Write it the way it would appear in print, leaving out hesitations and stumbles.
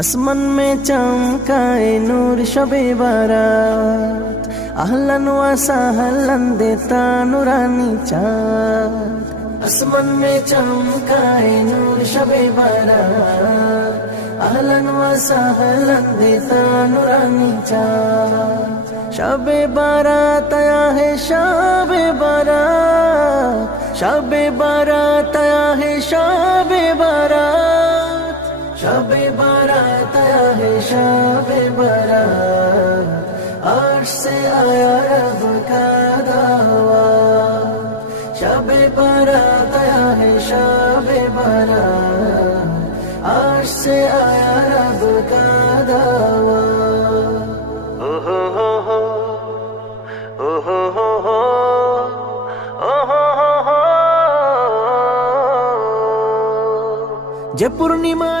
আসমান में चमकाए नूर शबे बारात, अहलन व सहलन देता नूरानी चाँद। আসমান में चमकाए नूर शबे बारात, अहलन व सहलन देता नूरानी चाँद। शबे बारात आया है शबे बारात, शबे बारात आया है शबे बारात, शबे बारात आया है शबे बारात, अर्श से आया रब का दावा। शबे बारात आया है शबे बारात, अर्श से आया रब का दावा। ओ हो हो हो, ओ हो हो हो, ओ हो हो हो। जे पूर्णिमा